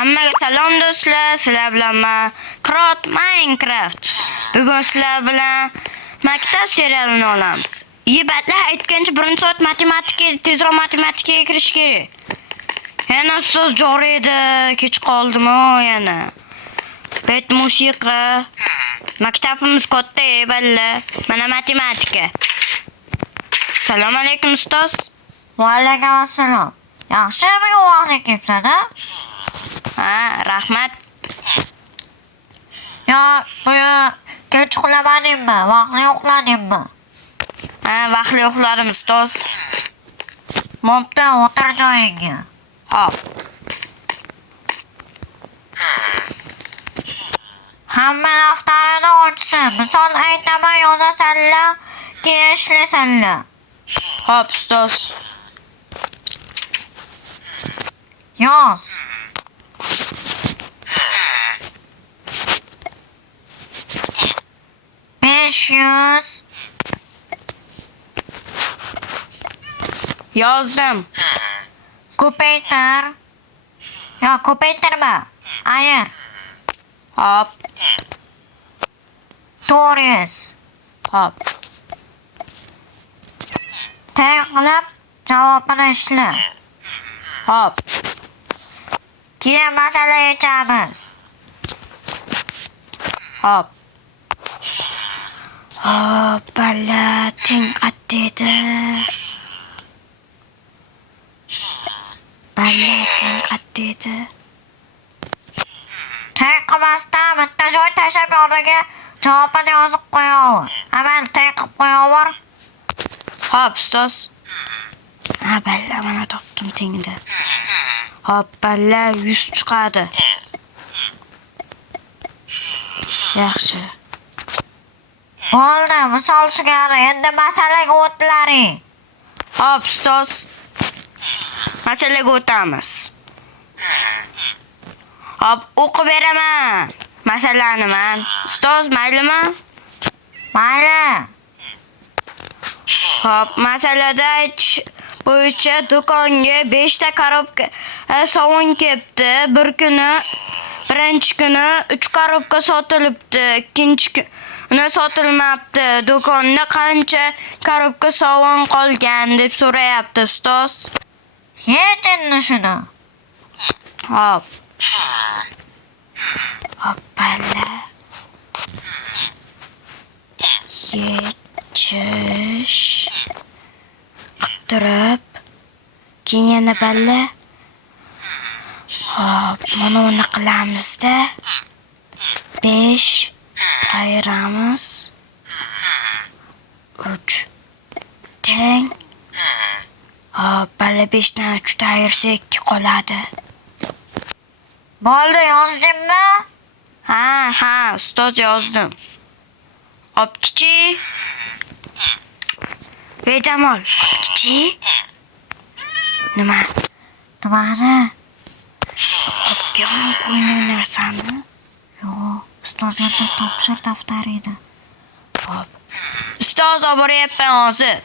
Hammaga salom do'stlar, sizlar bilan men Krot Minecraft. Bugun sizlar bilan maktab serialini olamiz. Yibatlar aytgancha 1-soat matematikaga, tezroq matematikaga kirish kerak. Yana ustoz joriy edi, kech qoldimi yana. Bet musiqa. Maktabimiz katta yibatlar. Mana matematika. Assalomu alaykum ustoz. Va alaykum assalom. Yaxshimi guvohlik kelibsan-a? Ha, rahmat. Yo, kech uxlamadingmi? Vaqtli uxladingmi? Ha, vaqtli uxladim ustoz. Bo'pti, o'tir joyingga. Hop. Hamma daftarini ochsin. Misol aytaman, yozasanlar, keyin ishlasanlar. Hop ustoz. Yoz. Yozdim. Ko'paytir. Yo, ko'paytirma. Ayir. Hop. 400. Hop. Teng qilib javobini ishla. Hop. Keyin masala yechamiz. Hop. Hop, balla teng qaddedi. Balla teng qaddedi. Teng qilmasdan bitta joy tashlab yoniga javobini yozib qo'yaver. Amal teng qilib qo'yaver. Hop ustoz. Ha, balla mana topdim tengda. Hop, balla 100 chiqadi. Yaxshi. Bo'ldi, misol tugadi. Endi masalaga o'tlaring. Hop ustoz. Masalaga o'tamiz. Hop, o'qib beraman. Masalani men. Ustoz, maylimi? Mayli. Hop, masalada aytish bo'yicha do'konga 5 ta korobka sovun kelibdi. Birinchi kuni 3 korobka sotilibdi. Ikkinchi kuni sotilmabdi. Do'konda qancha korobka sovun qolgan deb so'rayapti ustoz. Yech endi shuni. Hop. Hoppala. Yechish. Qibtirib. Keyin yana balla. Hop, mana uni qilamizda. 5 ayiramiz. 3 teng. Hop, balla 5 dan 3 ta ayirsa 2 qoladi. Bo'ldi, yozdingmi? Ha, ustoz yozdim. Opkichi. Jamol, opkichi. Nima? Nimani? Opga o'ynaysanmi? Yo'q, ustoz yerda topshir daftar edi. Hop. Ustoz olib boryapman hozir.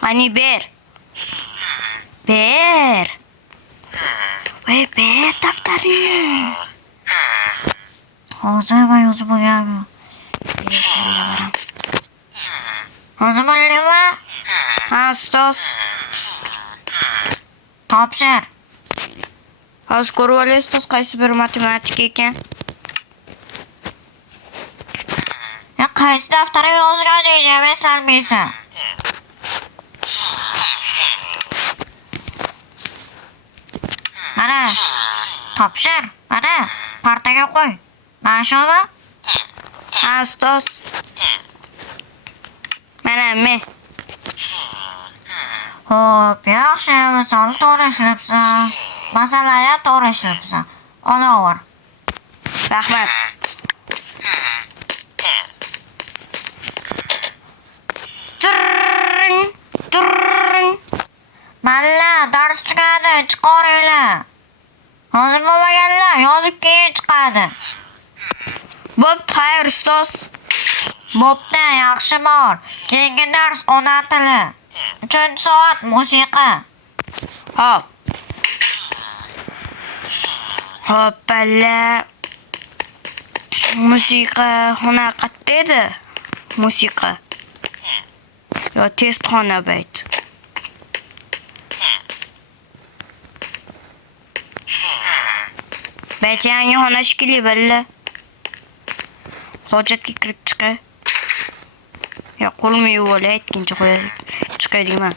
Qani ber. Ber. Voy, ber daftaringni. Hozir men yozib bo'lganman. Hozir bo'ldingmi? Ha, ustoz. Topshir. Hozir ko'rib olay ustoz, qaysi bir matematika ekan. Ya qaysi daftarga yozganingni ham eslolmaysan. Mana, topshir. Mana, partaga qo'y. Mana shumi? Ha, ustoz. Mana men. Xo'p, yaxshi, misol to'g'ri ishlabsan. Masalani ham to'g'ri ishlabsan. Olaver. Rahmat. Turring. Malla, dars tugadi, chiqaringlar. Hozir bo'lmaganlar yozib keyin chiqadi. Bo'pti, xayr ustoz. Bo'pti, yaxshi bor. Keyingi dars ona tili. 3 soat musiqa. Hop. Hoppala. Musiqa xona qayerda edi? Musiqa. Yo, testxona bayt. Bayt yangi xona shikili balla. Hojatga kirib chiqay. Ya qo'limni yuvib olay, aytgancha qo'yaylik. Chiqay deyman.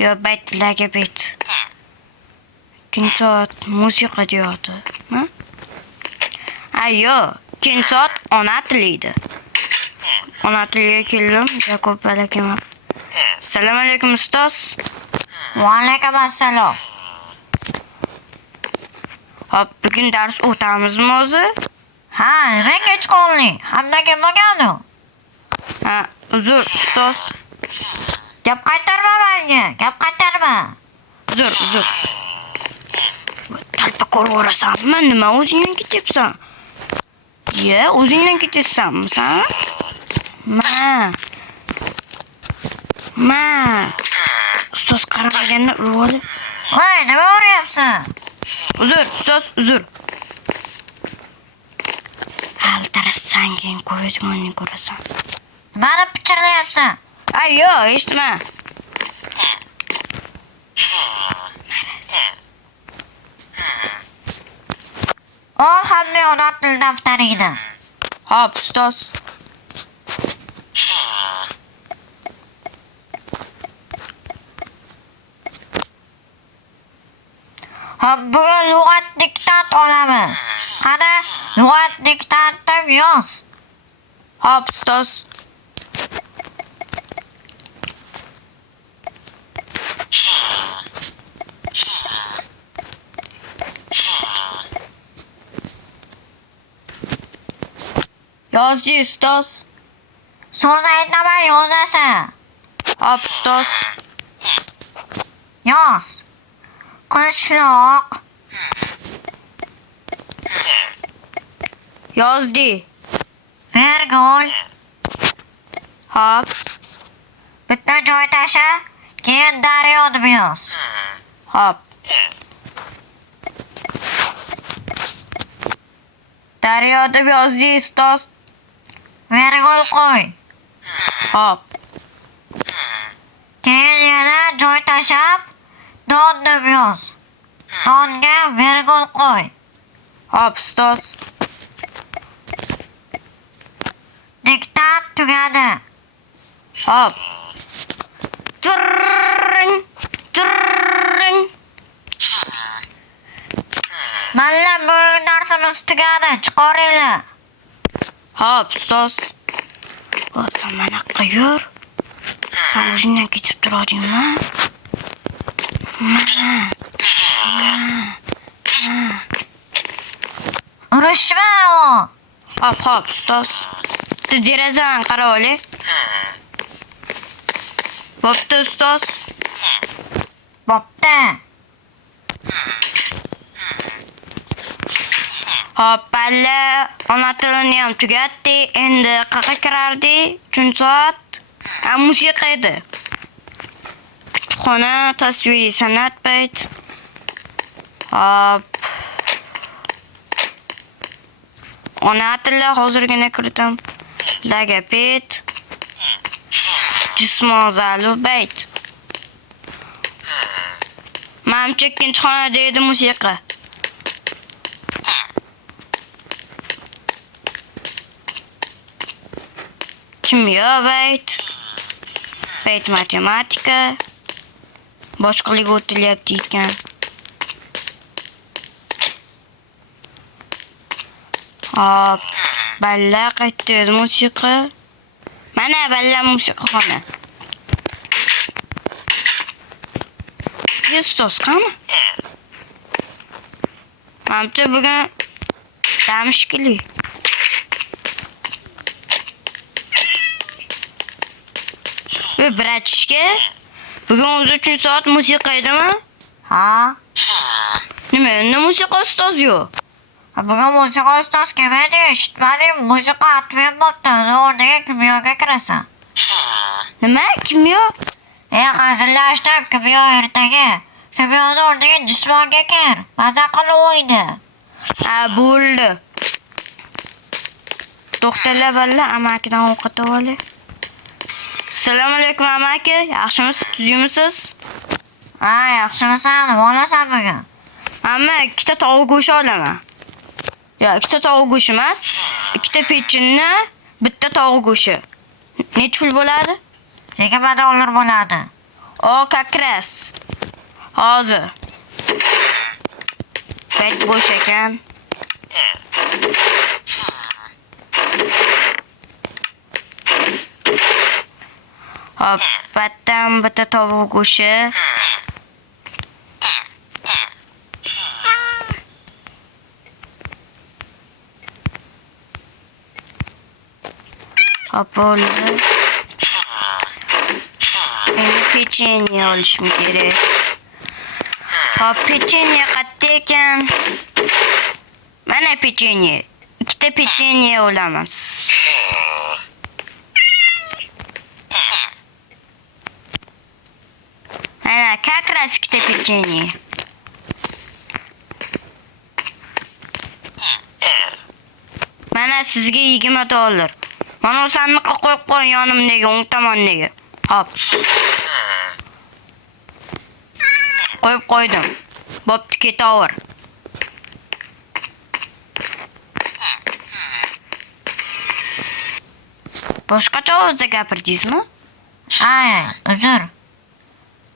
Yo, baytlarga bayt. Ikkinchi soat musiqa deyapti. Ha? Ayyo, ikkinchi soat ona tilida. Ona tiliga keldim, Jakob akaman. Assalomu alaykum ustoz. Va alaykum assalom. Hop, bugun dars o'tamizmi o'zi? Ha, nima kech qolding? Hamda kim bo'lgandi? Ha, uzr ustoz. Gap qaytarma menga, gap qaytarma. Uzr. Talpa ko'raverasanmi? Nima o'zingdan ketyapsan? Ye, o'zingdan ketyapsanmi sen? Ma. Ustoz qaraganda uradi. Voy, nima uryapsan? Uzr. Altarasang ko'radiganini ko'rasan. Nimani pichirlayapsan? Ayyo, eshitma. Ol hamda ona til daftaringni. Hop, ustoz. Hop, bugun lug'at diktant olamiz. Qani, lug'at diktantim yoz. Hop, ustoz. Yozdi ustoz. So'z aytmay yozasan. Hop, ustoz. Yoz. Qishloq. Yozdi. Vergul. Hop. Bitta joy tasha, keyin daryo deb yoz. Hop. Daryo deb yozdi ustoz. Vergul qo'y. Hop. Keyin yana joy tashab, don deb yoz. Donga vergul qo'y. Hop, ustoz. Diktant tugadi. Hop. Mana bugun darsimiz tugadi, chiqaringlar. Hop, ustoz. Sen mana qayur. Sen o'zingdan ketib turadingmi? Urushma u. Hop, ustoz. Derazani qarab oling. Bo'pti, ustoz. Bo'pti. Hoppala, ona tilini ham tugatdi. Endi qayerga kirardi? 3 soat. Musiqa edi. Kutubxona, tasviriy san'at bayt. Hop. Ona tili hozirgina kiridim. Logoped. Jismoniy zali bayt. Manimcha ikkinchi xonada edi musiqa. Kimyo bayt. Bayt matematika. Boshqalarga o'tilyapti ekan. Hop. Balla qaytdi musiqa. Mana balla musiqa xona. Ustoz qani? Manimcha bugun damishkili. Bratishka, bugun o'zi 3 soat musiqa edimi? Ha? Nima, endi musiqa ustozi yo'q? Bugun musiqa ustoz kelmaydi, eshitmadim. Musiqa atmen bo'pti. O'rniga kimyoga kirasan. Nima? Kimyo? Hazillashdim, kimyo ertaga. Kimyoni o'rniga jismonga kir. Maza qilib o'yna. Ha, bo'ldi. To'xtala balla, amakidan ovqat olay. Assalomu alaykum amaki, yaxshimisiz, tuzimisiz? Ha, yaxshimisan? Nima olasan bugun? Amma ikkita tovuq go'shti olaman. Yo, ikkita tovuq go'shti emas, ikkita pechenni, bitta tovuq go'shti. Nech pul bo'ladi? $20 bo'ladi. O, kakras. Hozir. Payt bo'sh ekan. Hop, bitta tovuq go'shti. Hop, bo'ldi. Endi pechenye olishim kerak. Hop, pechenye qayerda ekan? Mana pechenye. Ikkita pechenye olamiz. Mana kakras ikkita pechenye. Mana sizga $20. Mana sandiqqa qo'yib qo'y yonimdagi o'ng tomondagi. Hop. Qo'yib qo'ydim. Bo'pti, ketaver. Boshqacha ovozda gapirdingizmi? Ay, uzr.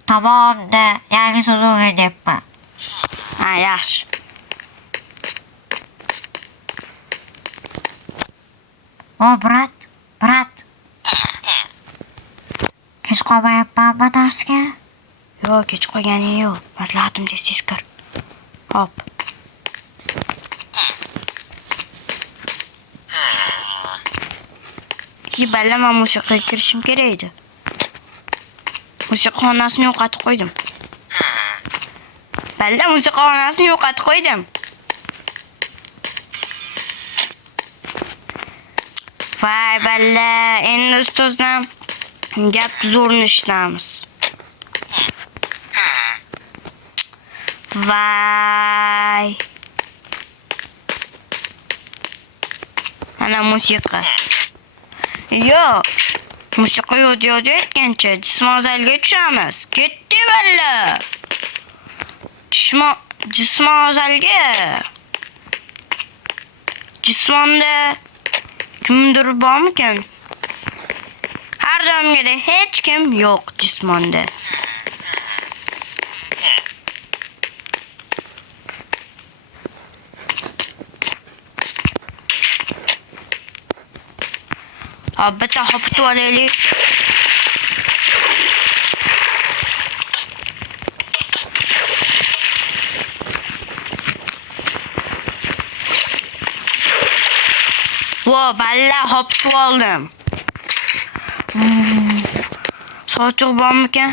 Tomomda yangi so'z o'rganyapman. Ha, yaxshi. O, brat. Kech qolmayapmanmi darsga? Yo'q, kech qolganing yo'q. Maslahatim tez kir. Hop. Ballama musiqaga kirishim kerak edi. Musiqaxonasini yo'qotib qo'ydim. Balla musiqaxonasini yo'qotib qo'ydim. Voy balla, endi ustozdan gap zo'rni ishlaymiz. Voy. Ana musiqa. Yo, musiqa yo'q deyotgancha jismon zalga tushamiz. Ketdi balla. Jismon zalga. Jismonda kimdir bormikan? Har doimgidek hech kim yo'q jismonda. Bitta hopib olaylik. Vo, balla hopib oldim. Sochiq bormikan?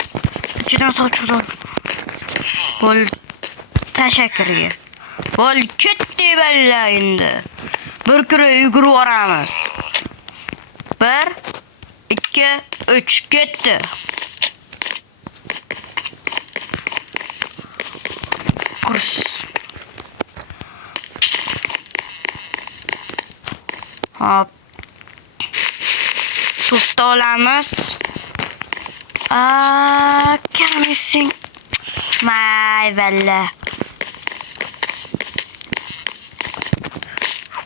Ichidan sochiqlar. Bo'l, tashakkurga. Bo'l, ketdi balla endi. Bir kira yugurib boramiz. 1, 2, 3 ketdi. Kurs. Hop. To'pni olamiz. Kirmising. May balla.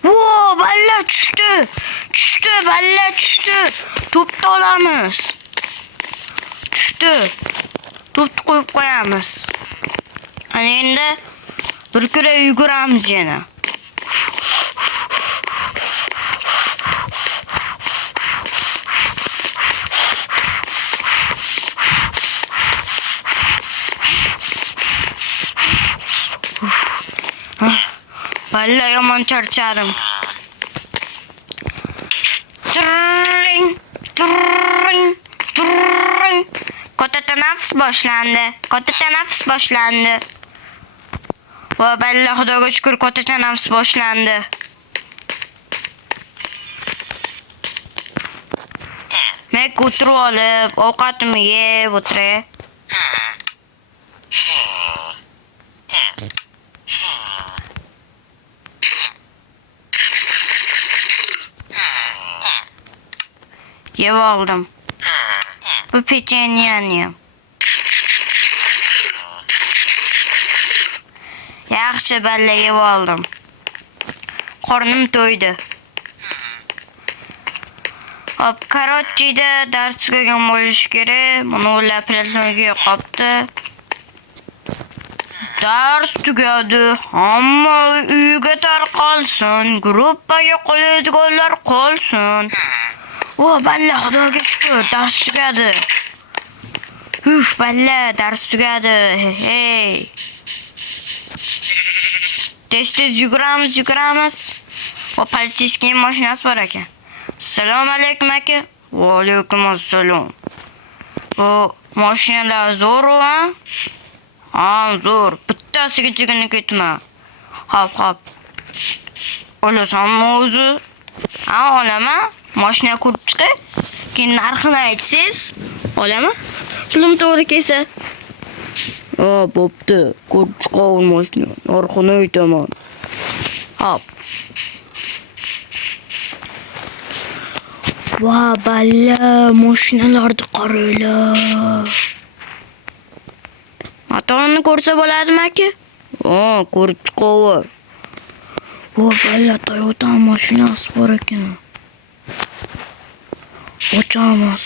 Vo, balla tushdi. Balla tushdi. To'pni olamiz. Tushdi. To'pni qo'yib qo'yamiz. Ana endi bir kira yuguramiz yana. Balla yomon charchadim. Katta tanaffus boshlandi. Va balla xudoga shukr ko'tacha nafs boshlandi. Mek o'tirib olib, ovqatimni yeb o'tiray. Yeb oldim. Bu pechenyani. Yaxshi balla yeb oldim. Qornim to'ydi. Hop, karotchida dars tugagan bo'lishi kerak. Buni o'ylab platoniga qopdi. Dars tugadi. Hamma uyga tarqalsin. Gruppaga qoladiganlar qolsin. O, balla xudoga shukr, dars tugadi. Balla dars tugadi. Hey. Tez-tez yuguramiz. O politsiyskiy mashinasi bor ekan. Assalomu alaykum aka. Va alaykum assalom. Bu mashinalar zo'r-a? Ha, zo'r. Bittasiga chigini ketma. Hop. Olasanmi o'zi? Ha, olaman. Mashina ko'rib chiqay. Keyin narxini aytsangiz, olaman. Pulim to'g'ri kelsa. Ha, bo'pti. Ko'rib chiqaver mashina. Narxini aytaman. Hop. Va balla mashinalarni qaranglar. Motorni ko'rsa bo'ladimi aka? Ha, ko'rib chiqaver. Va balla Toyota mashinasi bor ekan. Ochamiz.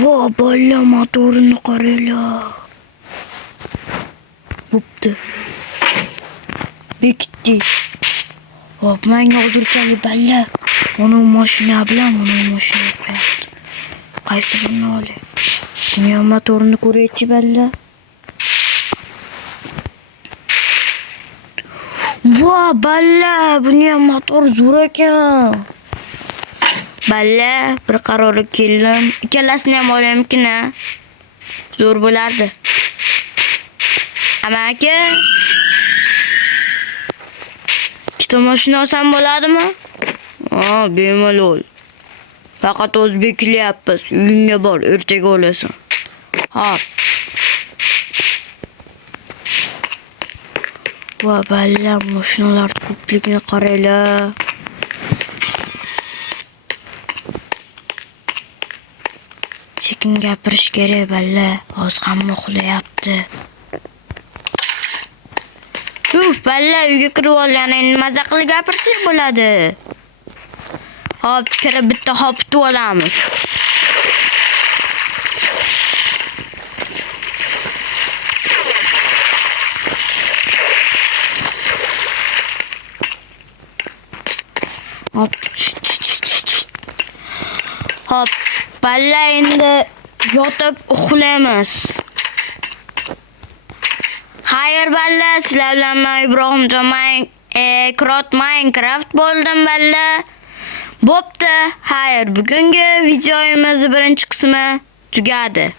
Va balla motorini qaranglar. Bo'pti. Bekitdi. Hop, menga hozirchalik balla. Uni mashina bilan qo'yapti. Qaysi birini olay? Dunyo motorini ko'raychi balla. Va balla, buni motor zo'r ekan. Balla, bir qarorga keldim. Ikkalasini ham olaymikin-a? Zo'r bo'lardi. Ama aka, ikkita mashina olsam bo'ladimi? Ha, bemalol. Faqat o'zbek qilyapmiz. Uyingga bor, ertaga olasan. Hop. Va balla, mashinalar ko'pligini qaranglar. Sekin gapirish kerak balla. Hozir hamma uxlayapti. Balla, uyga kirib olgan, endi maza qilib gapirsak bo'ladi. Hop, kirib bitta hopni olamiz. Hop. Hop, balla endi yotib uxlaymiz. Hayır balla, sizlar bilan men Ibrohimjon Krot Minecraft bo'ldim balla. Bo'pti. Hayır, bugungi videoyimiz birinchi qismi tugadi.